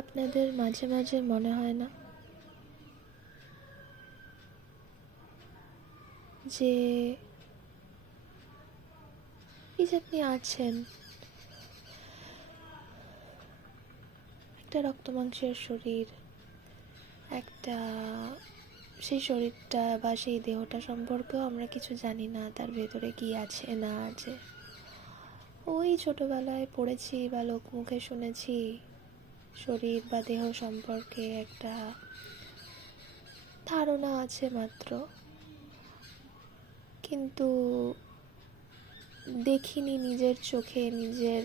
আপনাদের মাঝে মাঝে মনে হয় না যে এই যে আপনি আছেন, একটা রক্ত মাংসের শরীর, একটা সেই শরীরটা বা সেই দেহটা সম্পর্কেও আমরা কিছু জানি না, তার ভেতরে কি আছে না আছে। ওই ছোটবেলায় পড়েছি বা লোকমুখে শুনেছি শরীর বা দেহ সম্পর্কে একটা ধারণা আছে মাত্র, কিন্তু দেখিনি নিজের চোখে, নিজের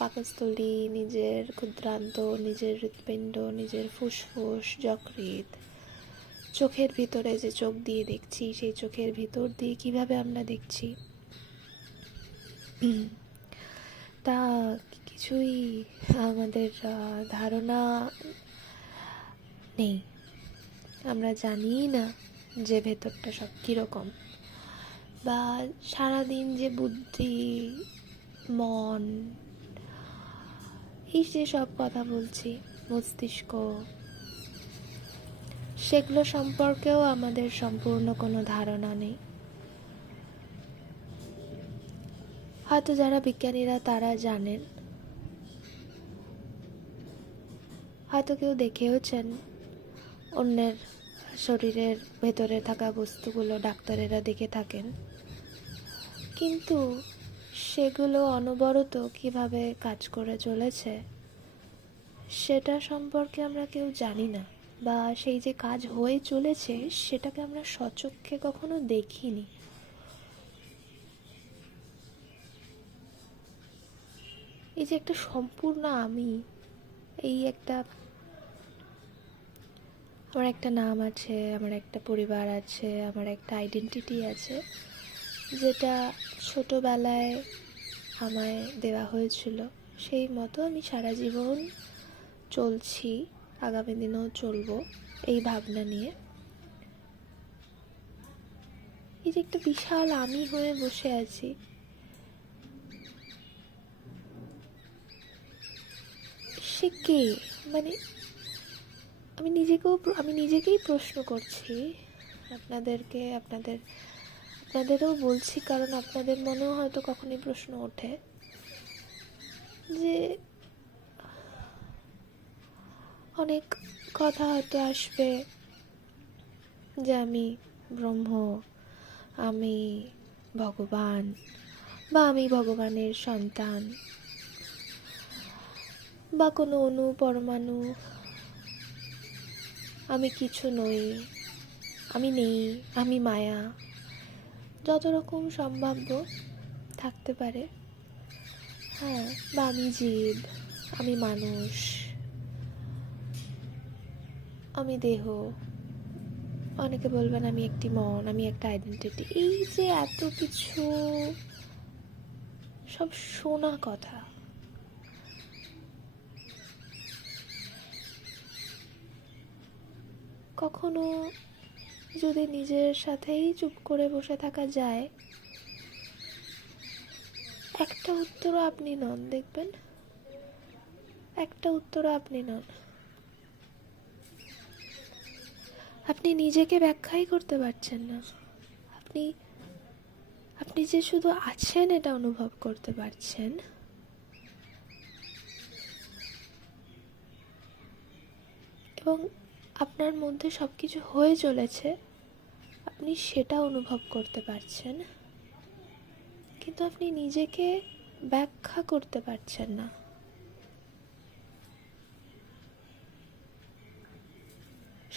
পাকস্থলী, নিজের ক্ষুদ্রান্ত, নিজের হৃৎপিণ্ড, নিজের ফুসফুস, যকৃৎ, চোখের ভিতরে যে চোখ দিয়ে দেখছি সেই চোখের ভিতর দিয়ে কিভাবে আমরা দেখছি তা কিছুই আমাদের ধারণা নেই। আমরা জানিই না যে ভেতরটা সব কীরকম, বা সারাদিন যে বুদ্ধি, মন, এই যে সব কথা বলছি, মস্তিষ্ক, সেগুলো সম্পর্কেও আমাদের সম্পূর্ণ কোনো ধারণা নেই। হয়তো যারা বিজ্ঞানীরা তারা জানেন, হয়তো কেউ দেখেওছেন অন্যের শরীরের ভেতরে থাকা বস্তুগুলো, ডাক্তারেরা দেখে থাকেন, কিন্তু সেগুলো অনবরত কিভাবে কাজ করে চলেছে সেটা সম্পর্কে আমরা কেউ জানি না, বা সেই যে কাজ হয়ে চলেছে সেটাকে আমরা স্বচক্ষে কখনো দেখিনি। এই যে একটা সম্পূর্ণ আমি, এই একটা, আমার একটা নাম আছে, আমার একটা পরিবার আছে, আমার একটা আইডেন্টিটি আছে, যেটা ছোটবেলায় আমায় দেওয়া হয়েছিল, সেই মতো আমি সারা জীবন চলছি, আগামী দিনেও চলবো এই ভাবনা নিয়ে। এই যে একটা বিশাল আমি হয়ে বসে আছি, সে কে? মানে আমি নিজেকেই প্রশ্ন করছি, আপনাদেরও বলছি, কারণ আপনাদের মনেও হয়তো কখনই প্রশ্ন ওঠে যে অনেক কথা হয়তো আসবে যে আমি ব্রহ্ম, আমি ভগবান, বা আমি ভগবানের সন্তান, বা কোনো অণু পরমাণু, আমি কিছু নই, আমি নেই, আমি মায়া, যত রকম সম্ভাব্য থাকতে পারে। হ্যাঁ, বা আমি জীব, আমি মানুষ, আমি দেহ, অনেকে বলবেন আমি একটি মন, আমি একটা আইডেন্টিটি। এই যে এত কিছু সব শোনা কথা, কখনো যদি নিজের সাথেই চুপ করে বসে থাকা যায়, একটা উত্তরও আপনি নন, দেখবেন একটা উত্তরও আপনি নন। আপনি নিজেকে ব্যাখ্যাই করতে পারছেন না। আপনি আপনি যে শুধু আছেন এটা অনুভব করতে পারছেন, এবং আপনার মধ্যে সব কিছু হয়ে চলেছে, আপনি সেটা অনুভব করতে পারছেন, কিন্তু আপনি নিজেকে ব্যাখ্যা করতে পারছেন না।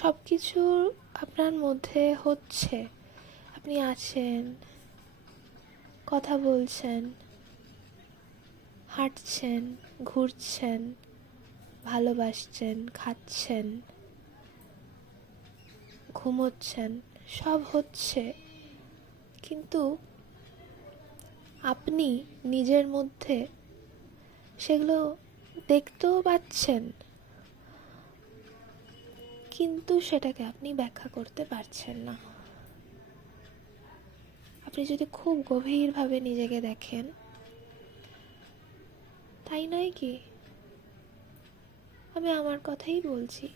সব কিছু আপনার মধ্যে হচ্ছে, আপনি আছেন, কথা বলছেন, হাঁটছেন, ঘুরছেন, ভালোবাসছেন, খাচ্ছেন, ঘুমোচ্ছেন, সব হচ্ছে, কিন্তু আপনি নিজের মধ্যে সেগুলো দেখতেও পাচ্ছেন, কিন্তু সেটাকে আপনি ব্যাখ্যা করতে পারছেন না। আপনি যদি খুব গভীরভাবে নিজেকে দেখেন, তাই নয় কি? আমি আমার কথাই বলছি।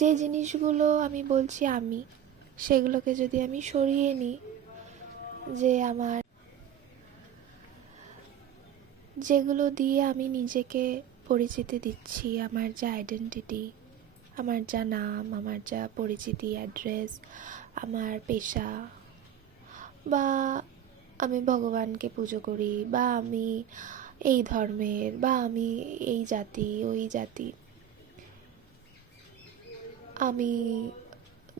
যে জিনিসগুলো আমি বলছি আমি, সেগুলোকে যদি আমি সরিয়ে নিই, যে আমার যেগুলো দিয়ে আমি নিজেকে পরিচিতি দিচ্ছি, আমার যা আইডেন্টিটি, আমার যা নাম, আমার যা পরিচিতি, অ্যাড্রেস, আমার পেশা, বা আমি ভগবানকে পুজো করি, বা আমি এই ধর্মের, বা আমি এই জাতি ওই জাতি, আমি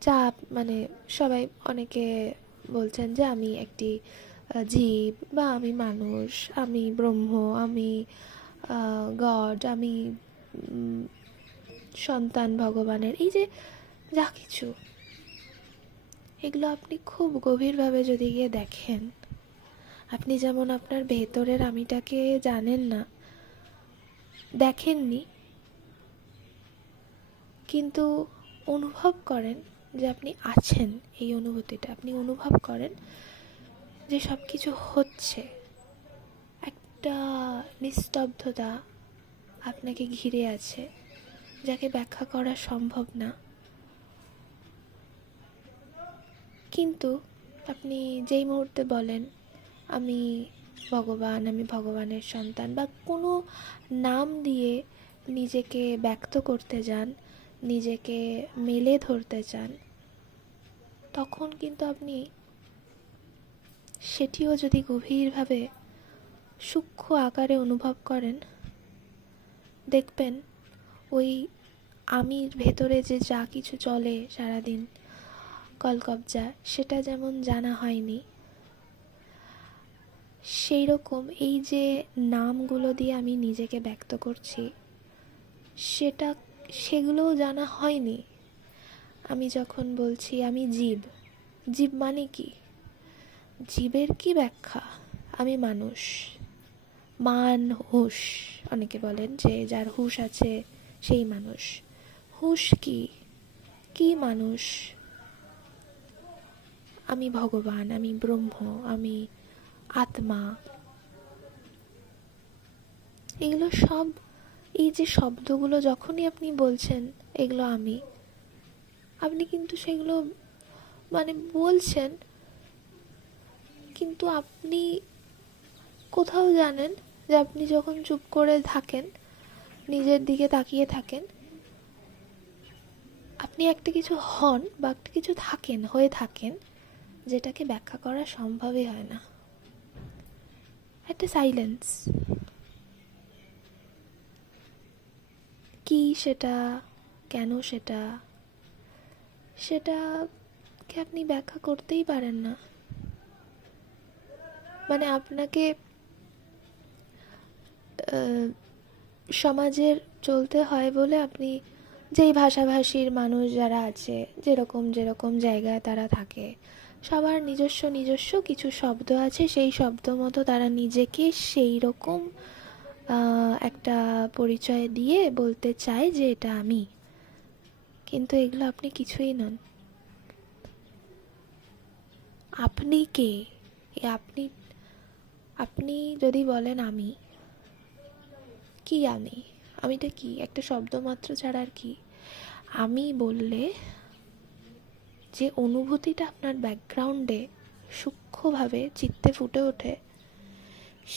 যা মানে সবাই অনেকে বলছেন যে আমি একটি জীব, বা আমি মানুষ, আমি ব্রহ্ম, আমি গড, আমি সন্তান ভগবানের, এই যে যা কিছু, এগুলো আপনি খুব গভীরভাবে যদি গিয়ে দেখেন, আপনি যেমন আপনার ভেতরের আমিটাকে জানেন না, দেখেননি, কিন্তু অনুভব করেন যে আপনি আছেন, এই অনুভূতিটা আপনি অনুভব করেন যে সব কিছু হচ্ছে, একটা নিস্তব্ধতা আপনাকে ঘিরে আছে, যাকে ব্যাখ্যা করা সম্ভব না, কিন্তু আপনি যেই মুহূর্তে বলেন আমি ভগবান, আমি ভগবানের সন্তান, বা কোনো নাম দিয়ে নিজেকে ব্যক্ত করতে যান, নিজেকে মেলে ধরতে চান, তখন কিন্তু আপনি সেটিও যদি গভীরভাবে সূক্ষ্ম আকারে অনুভব করেন, দেখবেন ওই আমির ভেতরে যে যা কিছু চলে সারাদিন কলকবজা, সেটা যেমন জানা হয়নি, সেই রকম এই যে নামগুলো দিয়ে আমি নিজেকে ব্যক্ত করছি, সেগুলোও জানা হয়নি। আমি যখন বলছি আমি জীব, জীব মানে কি? জীবের কি ব্যাখ্যা? আমি মানুষ, মান হুঁশ, অনেকে বলেন যে যার হুঁশ আছে সেই মানুষ। হুঁশ কি? কি মানুষ? আমি ভগবান, আমি ব্রহ্ম, আমি আত্মা। এগুলো সব, এই যে শব্দগুলো যখনই আপনি বলছেন এগুলো আপনি কিন্তু সেগুলো মানে বলছেন, কিন্তু আপনি কোথাও জানেন যে আপনি যখন চুপ করে থাকেন, নিজের দিকে তাকিয়ে থাকেন, আপনি একটা কিছু হন বা একটা কিছু থাকেন, হয়ে থাকেন, যেটাকে ব্যাখ্যা করা সম্ভবই হয় না। একটা সাইলেন্স, কি সেটা, কেন সেটাকে আপনি ব্যাখ্যা করতেই পারেন না। মানে আপনাকে সমাজের চলতে হয় বলে আপনি যেই ভাষাভাষীর মানুষ যারা আছে, যেরকম যেরকম জায়গায় তারা থাকে, সবার নিজস্ব নিজস্ব কিছু শব্দ আছে, সেই শব্দ মতো তারা নিজেকে সেই রকম একটা পরিচয় দিয়ে বলতে চায় যে এটা আমি, কিন্তু এগুলো আপনি কিছুই নন। আপনি কে? আপনি আপনি যদি বলেন আমি, কি আমি? আমিটা কি? একটা শব্দ মাত্র ছাড়া আর কি? আমি বললে যে অনুভূতিটা আপনার ব্যাকগ্রাউন্ডে সূক্ষ্মভাবে চিত্তে ফুটে ওঠে,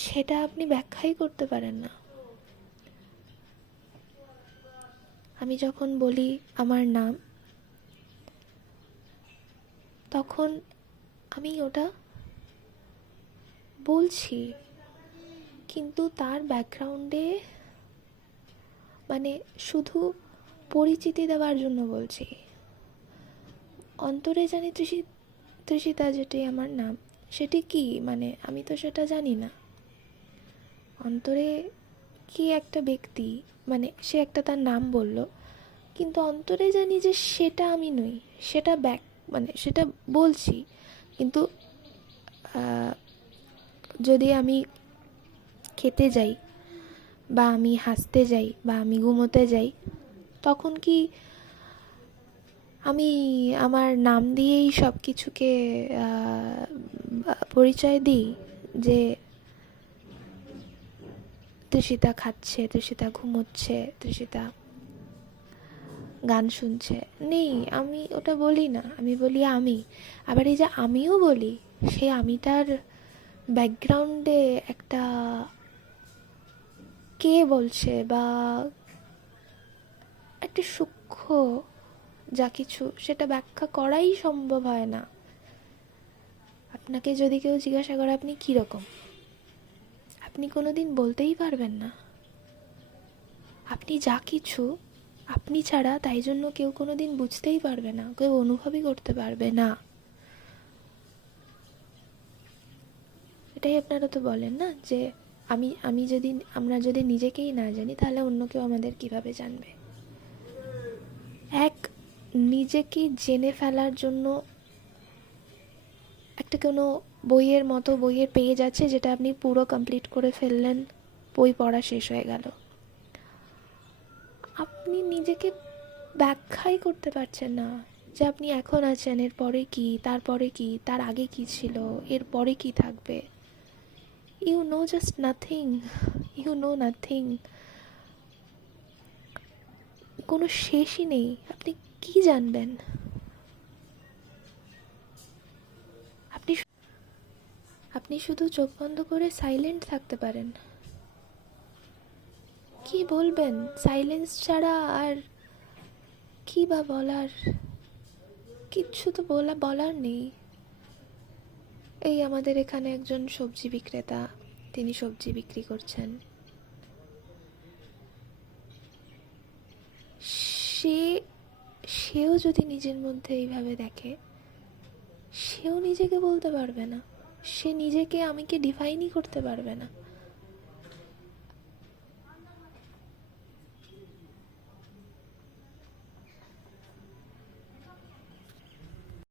সেটা আপনি ব্যাখ্যাই করতে পারেন না। আমি যখন বলি আমার নাম, তখন আমি ওটা বলছি, কিন্তু তার ব্যাকগ্রাউন্ডে মানে শুধু পরিচিতি দেওয়ার জন্য বলছি। অন্তরে জানি তৃষিতা, যেটি আমার নাম, সেটি কি মানে আমি তো সেটা জানি না। অন্তরে কি একটা ব্যক্তি, মানে সে একটা তার নাম বলল, কিন্তু অন্তরে জানি যে সেটা আমি নই, সেটা মানে সেটা বলছি, কিন্তু যদি আমি খেতে যাই, বা আমি হাসতে যাই, বা আমি ঘুমোতে যাই, তখন কি আমি আমার নাম দিয়েই সব কিছুকে পরিচয় দিই যে তৃষিতা খাচ্ছে, তৃষিতা ঘুমোচ্ছে, তৃষিতা গান শুনছে, নেই, আমি ওটা বলি না, আমি বলি আমি। আবার এই যে আমিও বলি, সেই আমিটার ব্যাকগ্রাউন্ডে একটা কে বলছে বা একটা সূক্ষ্ম যা কিছু, সেটা ব্যাখ্যা করাই সম্ভব হয় না। আপনাকে যদি কেউ জিজ্ঞাসা করে আপনি কীরকম, আপনি কোনোদিন বলতেই পারবেন না। আপনি যা কিছু, আপনি ছাড়া তাই জন্য কেউ কোনোদিন বুঝতেই পারবে না, কেউ অনুভবই করতে পারবে না। এটাই আপনারা তো বলেন না যে আমরা যদি নিজেকেই না জানি তাহলে অন্য কেউ আমাদের কিভাবে জানবে। এক, নিজেকে জেনে ফেলার জন্য একটা কোনো বইয়ের মতো বইয়ের পেজ আছে যেটা আপনি পুরো কমপ্লিট করে ফেললেন, বই পড়া শেষ হয়ে গেল, আপনি নিজেকে ব্যাখ্যাই করতে পারছেন না যে আপনি এখন আছেন, এর পরে কি, তারপরে কি, তার আগে কি ছিল, এর পরে কি থাকবে। You know just nothing, you know nothing. কোনো শেষই নেই, আপনি কি জানবেন? আপনি আপনি শুধু চোখ বন্ধ করে সাইলেন্ট থাকতে পারেন। কি বলবেন সাইলেন্স ছাড়া? আর কি বা বলার? কিচ্ছু তো বলার নেই। এই আমাদের এখানে একজন সবজি বিক্রেতা, তিনি সবজি বিক্রি করছেন। সেও যদি নিজের মধ্যে এইভাবে দেখে, সেও নিজেকে বলতে পারবে না, সে নিজেকে আমিকে ডিফাইনই করতে পারবে না।